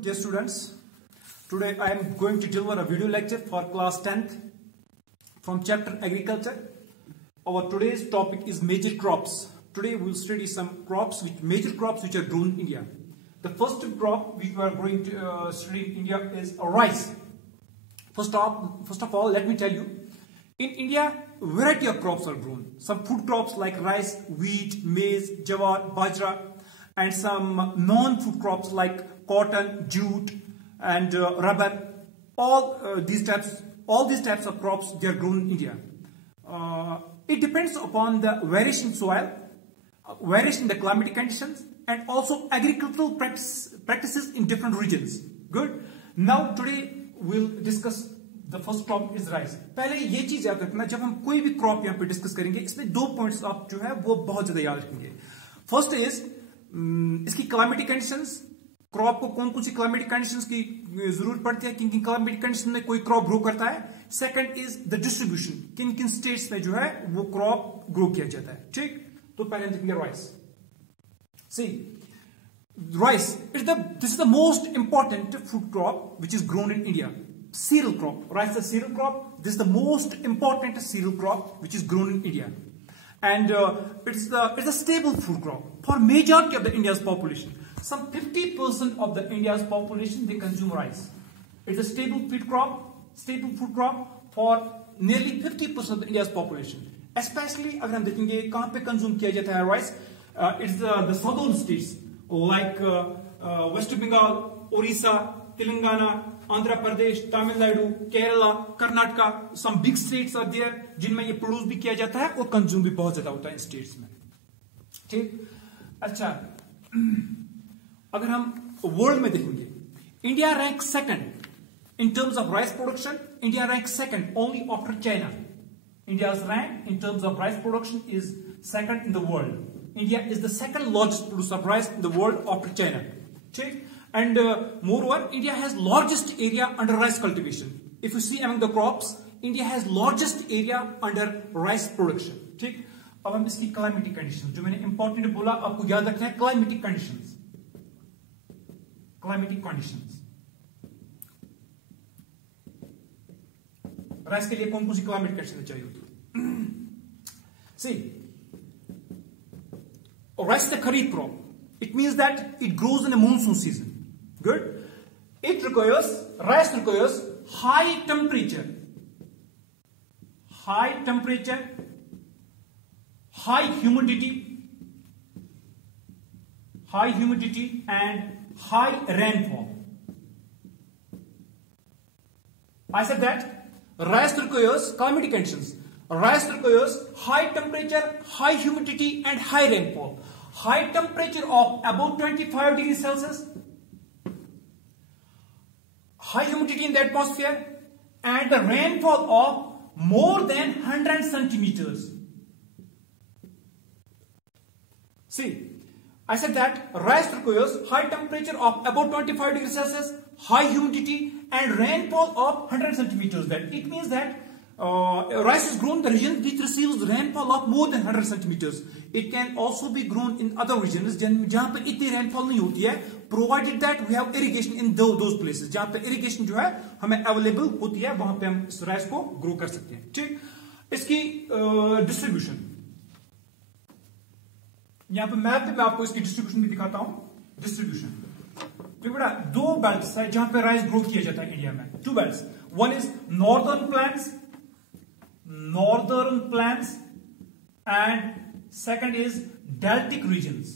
Dear students, today I am going to deliver a video lecture for class 10th from chapter Agriculture. Our today's topic is major crops. Today we will study some major crops which are grown in India. The first crop which we are going to study in India is rice. First of all, let me tell you, in India, variety of crops are grown. Some food crops like rice, wheat, maize, jawar, bajra, and some non-food crops like cotton, jute, and rubber. All these types of crops, they are grown in India. It depends upon the variation in soil, variation in the climatic conditions, and also agricultural practices in different regions. Good. Now today we'll discuss the first crop is rice. पहले ये चीज याद रखना, जब हम कोई भी क्रॉप यहाँ पे डिस्कस करेंगे, इसमें दो पॉइंट्स आप जो है वो बहुत ज्यादा याद रखेंगे. फर्स्ट इज इसकी क्लाइमेटिक कंडीशंस. क्रॉप को कौन कौन सी क्लाइमेटिक कंडीशंस की जरूरत पड़ती है, किन किन क्लाइमेटिक कंडीशन में कोई क्रॉप ग्रो करता है. सेकंड इज द डिस्ट्रीब्यूशन, किन किन स्टेट्स में जो है वो क्रॉप ग्रो किया जाता है. ठीक, तो पहले हम देखेंगे rice. See, rice this is the most important food crop which is grown in India. Cereal crop. Rice is a cereal crop. This is the most important cereal crop which is grown in India, and it's a stable food crop for majority of the India's population. Some 50% of the India's population, they consume rice. It's a stable food crop for nearly 50% of the India's population. Especially अगर हम देखेंगे कहाँ पे कंज्यूम किया जाता है rice, it's the southern states like West Bengal, Orissa, Telangana, Andhra Pradesh, Tamil Nadu, Kerala, Karnataka. Some big states are there जिनमें ये प्रोड्यूस भी किया जाता है और कंज्यूम भी बहुत ज्यादा होता है इन स्टेट्स में. ठीक. अच्छा, अगर हम वर्ल्ड में देखेंगे, India rank second in terms of rice production. India rank second only after China. India's rank in terms of rice production is second in the world. India is the second largest producer of rice in the world after China. Okay? And moreover, India has largest area under rice cultivation. If you see among the crops, India has largest area under rice production. ठीक. अब हम इसकी climatic conditions, जो मैंने important बोला, आपको याद रखना है climatic conditions. Climatic conditions. Rice के लिए कौन कौन सी क्लाइमेट कंडीशन चाहिए होती है. सी, rice is a kharif crop. It means that it grows in a monsoon season. Good. Rice requires high temperature, high humidity, and high rainfall. I said that rice requires climatic conditions. Rice requires high temperature, high humidity, and high rainfall. High temperature of about 25 degrees Celsius, high humidity in the atmosphere, and the rainfall of more than 100 centimeters. See, I said that rice requires high temperature of about 25 degrees Celsius, high humidity, and rainfall of 100 centimeters. That it means that rice is grown in the region which receives rainfall of more than 100 centimeters. It can also be grown in other regions जहाँ पे इतनी rainfall नहीं होती है, provided that we have irrigation in those places. जहाँ पे irrigation जो है हमें available होती है, वहाँ पे हम इस rice को grow कर सकते हैं. ठीक. इसकी distribution, यहाँ पे मैप पे मैं आपको इसकी distribution भी दिखाता हूँ. Distribution तो बेटा दो बेल्ट्स है जहां पे राइस ग्रो किया जाता है इंडिया में. Two belts. One is northern plains and second is deltaic regions.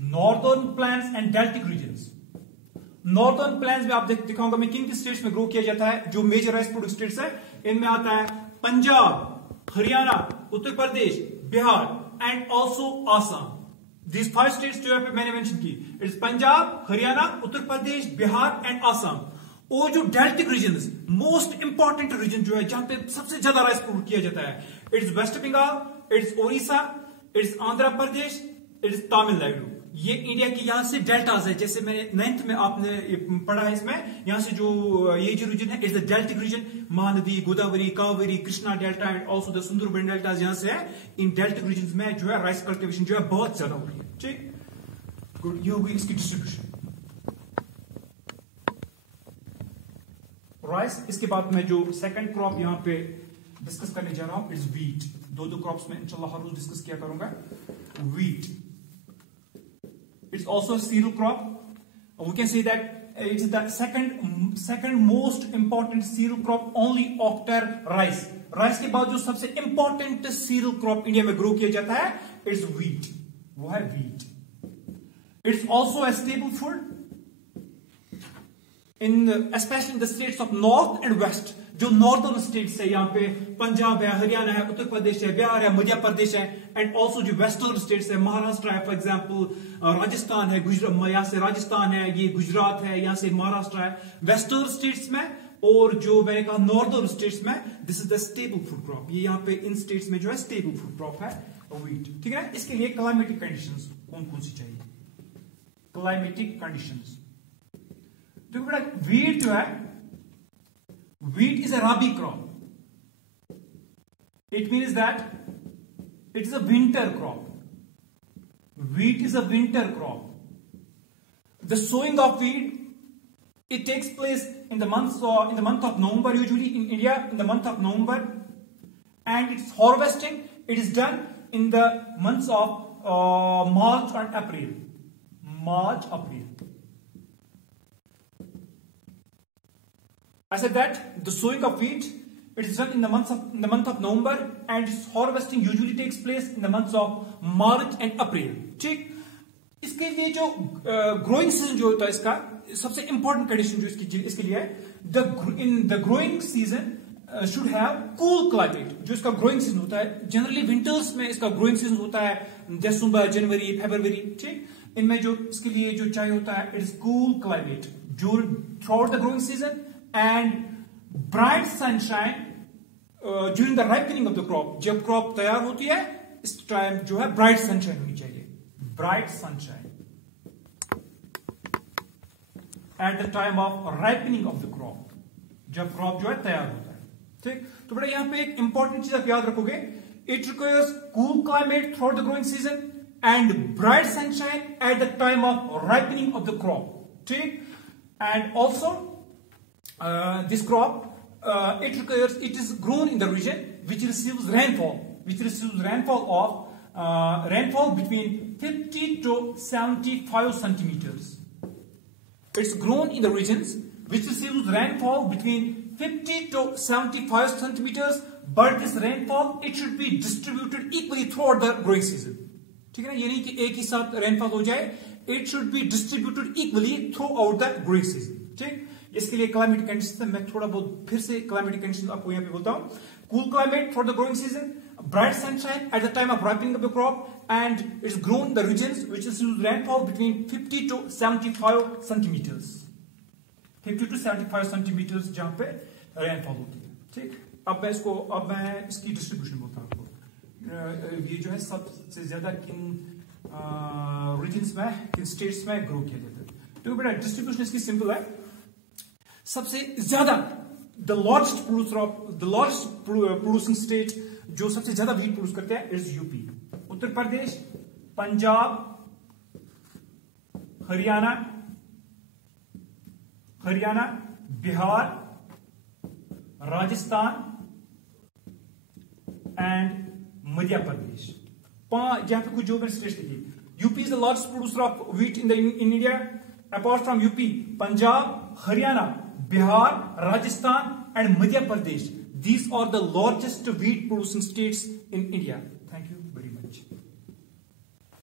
Northern plains and deltaic regions. Northern plains में आप दिखाऊंगा मैं किन किन स्टेट्स में ग्रो किया जाता है. जो मेजर राइस प्रोड्यूस स्टेट्स है इनमें आता है Punjab, Haryana, Uttar Pradesh, Bihar and also Assam. These 5 states जो है मैंने मेंशन की, इट्स पंजाब, हरियाणा, उत्तर प्रदेश, बिहार एंड आसाम. और जो deltaic region, most important region जो है जहां पे सबसे ज्यादा राइस प्रोड्यूस किया जाता है, it's West Bengal, it's Odisha, it's Andhra Pradesh, it's Tamil Nadu. ये इंडिया की यहां से डेल्टाज है, जैसे मैंने 9th में आपने पढ़ा है इसमें, यहां से जो ये जो रीजन है it's the deltaic region. Mahanadi, Godavari, Kaveri, Krishna delta and also the Sundarban delta यहां से है. इन डेल्टिक रीजन में जो है राइस कल्टिवेशन जो है बहुत ज्यादा हो रही है. ठीक. गुड, ये होगी इसकी डिस्ट्रीब्यूशन। राइस। इसके बाद मैं जो सेकंड क्रॉप यहां पे डिस्कस करने जा रहा हूं इट्स व्हीट। दो क्रॉप्स में इंशाल्लाह हर रोज डिस्कस किया करूंगा। Wheat, it's also a cereal crop. We can say that it is the second most important cereal crop only after rice. Rice के बाद जो सबसे इंपॉर्टेंट सीरियल क्रॉप इंडिया में ग्रो किया जाता है इट्स व्हीट, वो है wheat. It's also a stable food in specially in the states of north and west. जो नॉर्दर्न स्टेट्स है, यहाँ पे पंजाब है, हरियाणा है, उत्तर प्रदेश है, बिहार है, मध्य प्रदेश है, एंड ऑल्सो जो वेस्टर्न स्टेट्स है, महाराष्ट्र है फॉर एग्जाम्पल, राजस्थान है, यहाँ से राजस्थान है, ये गुजरात है, यहाँ से महाराष्ट्र है, वेस्टर्न स्टेट्स में। और जो मैंने कहा नॉर्दर्न स्टेट्स में, this is the stable food crop. ये यहाँ पे इन स्टेट्स में जो है स्टेबल फूड क्रॉप है व्हीट, ठीक है। इसके लिए क्लाइमेटिक कंडीशंस कौन कौन सी चाहिए? क्लाइमेटिक कंडीशंस देखो बेटा, व्हीट जो है, wheat is a rabi crop. It means that it is a winter crop. Wheat is a winter crop. The sowing of wheat, it takes place in the month of November, usually in India in the month of November, and its harvesting it is done in the months of March and April. March, April. I said that the sowing of wheat it is done in the month of November, and its harvesting usually takes place in the months of March and April. ठीक, इसके लिए जो growing season जो होता है, इसका सबसे important condition जो इसके लिए है, in the growing season should have cool climate. जो इसका ग्रोइंग सीजन होता है, जनरली विंटर्स में इसका ग्रोइंग सीजन होता है दिसंबर, जनवरी, फरवरी, ठीक। इनमें जो इसके लिए जो चाहिए होता है it is cool climate throughout the growing season and bright sunshine during the ripening of the crop. जब क्रॉप तैयार होती है इस टाइम जो है ब्राइट सनशाइन होनी चाहिए, bright sunshine at the time of ripening of the crop, जब क्रॉप जो है तैयार होता है, ठीक। तो बेटा यहां पे एक इंपॉर्टेंट चीज आप याद रखोगे, it requires cool climate throughout the growing season and bright sunshine at the time of ripening of the crop, ठीक। And also this crop it is grown in the region which receives rainfall of rainfall between 50 to 75 centimeters. It's grown in the regions which receives rainfall between 50 to 75 centimeters, but this rainfall it should be distributed equally throughout the growing season. ठीक है ना, ये नहीं कि एक ही साथ रेनफॉल हो जाए, it should be distributed equally throughout the growing season, ठीक। इसके लिए क्लाइमेटिक कंडीशन मैं थोड़ा बहुत फिर से क्लाइमेटिक कंडीशन आपको यहाँ पे बोलता हूँ। Cool climate for the growing season, bright sunshine at the time of ripening of the crop, and it's grown the regions which receive rainfall between 50 to 75 centimetres, 50 to 75 centimetres जहां पे रेनफॉल होती है, ठीक। अब मैं इसकी डिस्ट्रीब्यूशन बोलता हूँ आपको। ये जो है सबसे ज्यादा किन रीजन्स में, किन स्टेट्स में ग्रो किया जाता है। तो बेटा डिस्ट्रीब्यूशन इसकी सिंपल है। सबसे ज्यादा द लार्जेस्ट प्रोड्यूसिंग स्टेट जो सबसे ज्यादा व्हीट प्रोड्यूस करते हैं is UP, Uttar Pradesh, Punjab, Haryana, Bihar, Rajasthan and Madhya Pradesh. जहां पे कुछ जो मैंने स्टेट लिखी, UP is the largest producer of wheat in India. Apart from UP, Punjab, Haryana, Bihar, Rajasthan and Madhya Pradesh. These are the largest wheat producing states in India. Thank you very much.